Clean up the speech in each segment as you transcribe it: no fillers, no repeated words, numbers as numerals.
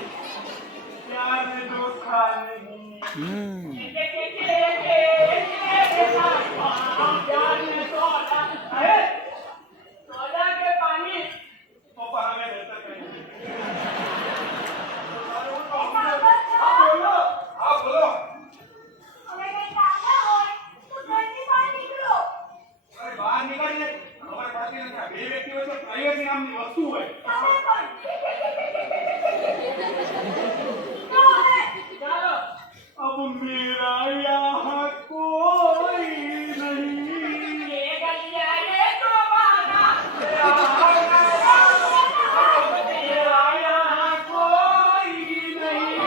प्यार में धोखा नहीं प्यार में सोडा के पानी पापा हमें देता कहीं आप बोलो हमें कहीं जाना हो तो घर से बाहर निकलो अरे बाहर निकलिए हमारे पास नहीं था ये व्यक्ति वैसे प्राइवेसी नाम की वस्तु है તમે પણ चलो अब मेरा यहाँ कोई नहीं ये गलिया ये तो बाना अब मेरा यहाँ कोई नहीं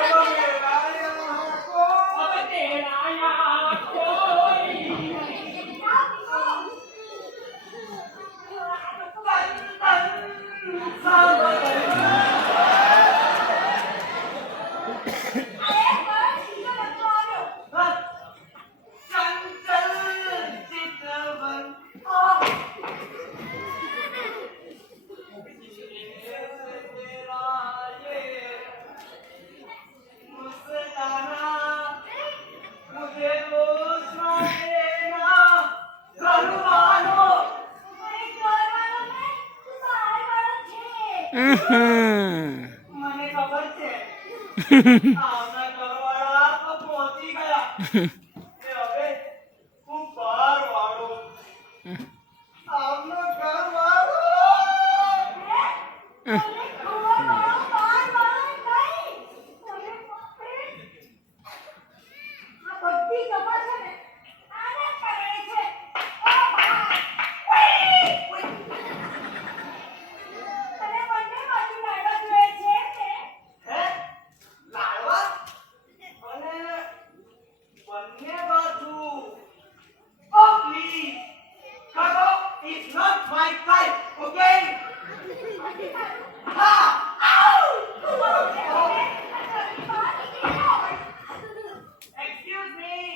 अब मेरा यहाँ कोई अब तेरा यहाँ कोई अरे पर इधर रखो आओ चंचल चितवन तेरा ये मुस्काना मुझे दोष ना देना घरवालो अरे घरवालो ने તું બહાર વાળો છે મને ખબર છે આવના ઘરવાળા તો પહોંચી ગયા એ હવે હું બહાર વાળો આવનો ઘરવાળો અરે ઘરવાળો બહાર વાળો નહીં અરે બાપરે આ બધી જગા છે ને આને કરે છે ઓ ભાઈ અને બંને બાજુ લાડવા જોઈએ છે કે હે લાડવા અને બંને બાજુ ઓ પ્લીઝ કાકો it's not my type okay હા આઉ તું બોલો છે હવે બહાર નીકળી જાઓ એક્સક્યુઝ મી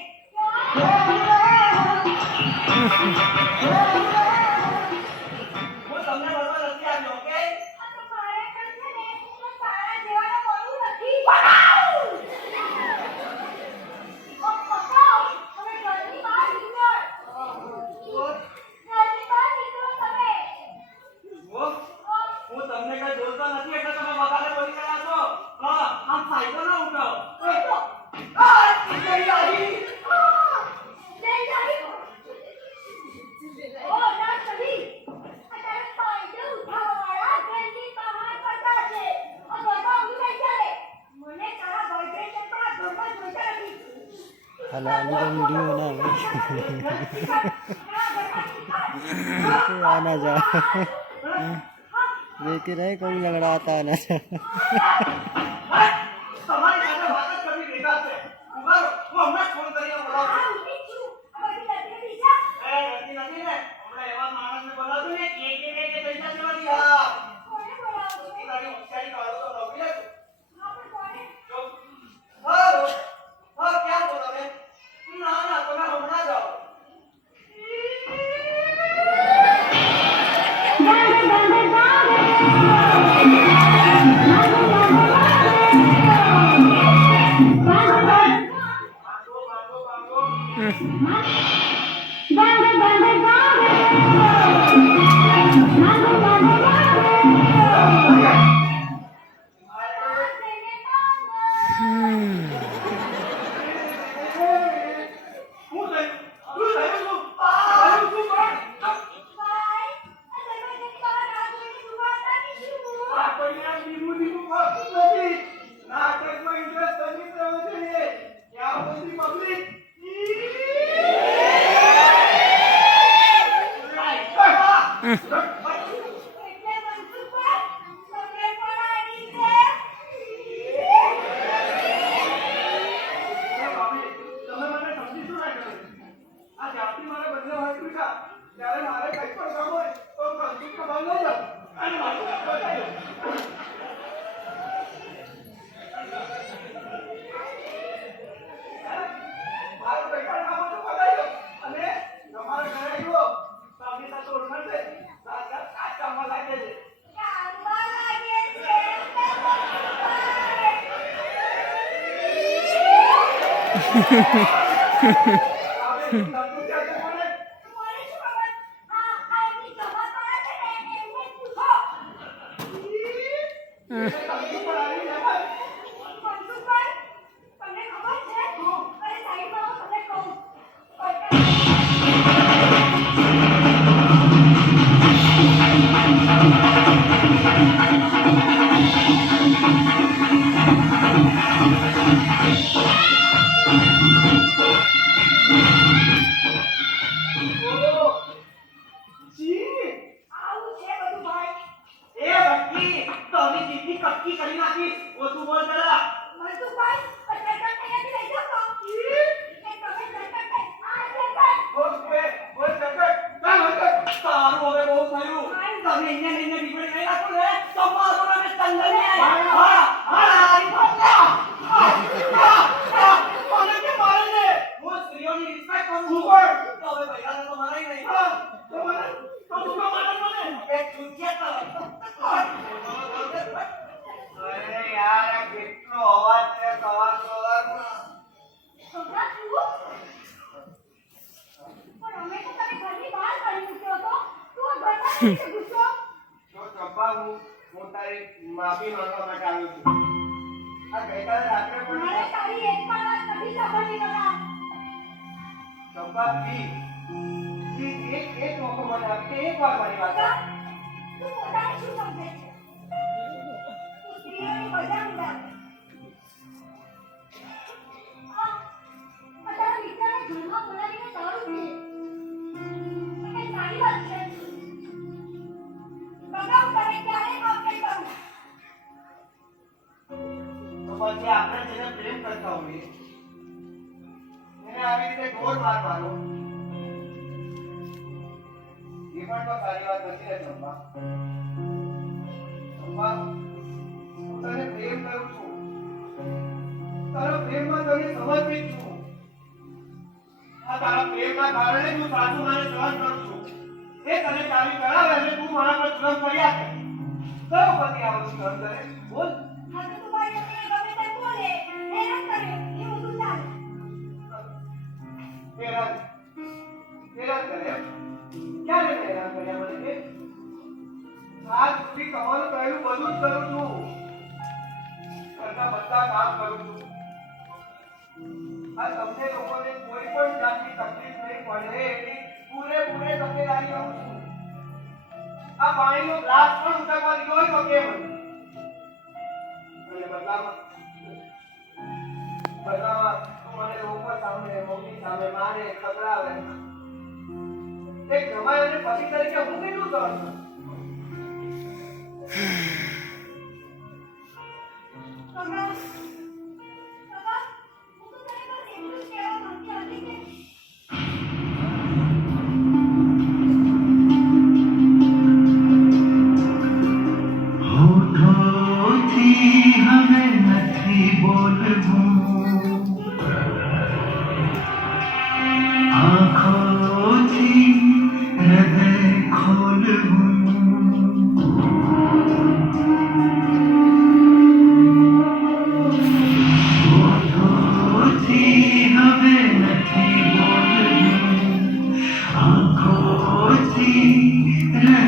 હું તમને મળવા નથી આવ્યો ઓકે આ તો મારે પણ છે ને તો તારા જેવાને મળવું નથી પકડાવ હવે ઘરની બહાર નીકળ ઘરની બહાર નીકળો તમે જુઓ હું તમને કઈ બોલતો નથી એટલે તમે વધારે બોલી રહ્યા છો હા આમ ફાયદો ના ઉઠાવો આ ચીકણી આવી જય જાઈ ઓ ના ચલી અત્યારે ફાયદો ઉઠાવવાવાળા ઘરની બહાર પડતા છે આ ઘરમાં ઊંઘી રહી જાય મને તારા બોયફ્રેન્ડ પણ આ ઘરમાં જોઈતા નથી हलाली का वीडियो बना आना जा लेके रहे कोई लगड़ाता ना તમારી સાથે વાત જ કરવી બેકાર છે ઉભા રહો હું હમણાં જ ફોન કરીને બોલાવું આ ઊંઘી છું આ બધી લગડી દીધા એ નથી નથી ને હમણાં એવા માણસને બોલાવતું ને કે પૈસા દેવા દીધા કોને બોલાવો છો તારી હોશિયારી કાઢો તો નોકરી લે હા પણ કોને જો હાલો હા ક્યાં છો તમે ના ના તમે હમણાં જાઓ તમારા ઘરે આવ્યો તો આપણી સાથે ઓળખાણ છે. કાકા કાકા ધંધો ક્યાં છે મને? મને શું ખબર? આ એમની જમાતવાળા છે ને, એમને પૂછો. ધંધો પર આવી જાય. મનસુખભાઈ, તમને ખબર છે? અરે સાઈડમાં આવો, તમને કહું. જી આવું છે બધું ભાઈ. એ બટ્ટી તો હવે જીભની કટકી કરી નાખીશ. ઓછું બોલ જરા. મનસુખભાઈ, પત્રકાર અહીંયાથી લઈ જાઓ તો. એ તમે સરકટ આ સરકટ. ઓકે બોલ જગત ચાલ હકત તારું હવે બહુ થયું. તમે એને લઈને બીજે નહીં રાખો ને તો મારો નામે ચંદન મને કે મારે ને હું સ્ત્રીઓની રિસ્પેક્ટ કરું છું. તો હવે ભૈયાને તો મારાય નહીં. તો મને તો તું કો મારે મને એક ચૂતિયા અરે યાર આ કેટલો અવાજ છે સવારમાં. છોકરા તું? પણ અમે તો તને ઘરની બહાર કાઢી મૂક્યો હતો. તું આ ઘરમાં કેવી રીતે ઘૂસ્યો? જો ચંપા હું તારી માફી માંગવા માટે આવ્યો છું. આ ગઈકાલે રાત્રે મને પણ તારી એક પણ વાત નથી સાંભળવી દાદા. ચંપા પ્લીઝ એક મોકો મને આપી દે. એક વાર મારી વાત સાંભળ. તું પોતાને શું સમજે છે? તું સ્ત્રીઓની મજા ઉડાવે. આ તારા મિત્રને ઘરમાં બોલાવીને દારૂ પીએ. આ કઈ સારી વાત છે? બગાવ કરે ક્યારે માફ નહીં કરું. તો પછી આપણે જેને પ્રેમ કરતા હોઈએ એને આવી રીતે ઢોર માર મારો એ પણ તો સારી વાત નથી ને ચંપા. ચંપા હું તને પ્રેમ કરું છું. તારા પ્રેમમાં તને સમર્પિત છું. આ તારા પ્રેમના કારણે હું સાસુ માને સહન કરું છું. એ તને ચાવી કરાવે એટલે તું મારા પર જુલમ કર્યા કરે. કયો પતિ આવું સહન કરે બોલ. આ તો તું મારી સાથે ગમે તેમ બોલે. હેરાન કરે. એ બધું ચાલે. હેરાન કરે એમ? ક્યારે મેં હેરાન કર્યા મને કે? આજ સુધી તમારું કહેલું બધું જ કરું છું. ઘરના બધા કામ કરું છું. આ તમને લોકોને કોઈ પણ જાતની તકલીફ નહીં પડે એની પૂરેપૂરી તકેદારી લઉં છું. આ પાણીનો ગ્લાસ પણ ઉતારવા દીધો હોય તો કેમ? અને બદલામાં તું મને લોકો સામે મમ્મી સામે મારે ખબરાવે. એક જમાઈ અને પતિ તરીકે હું કેટલું સહન કરું? કાકા, કાકા, હું તો તને બસ એટલું જ કહેવા માંગતી હતી કે હોઠોથી હવે નથી બોલવું, આંખોથી હૃદય ખોલવું. હોઠોથી હવે નથી બોલવું, આંખોથી હૃદય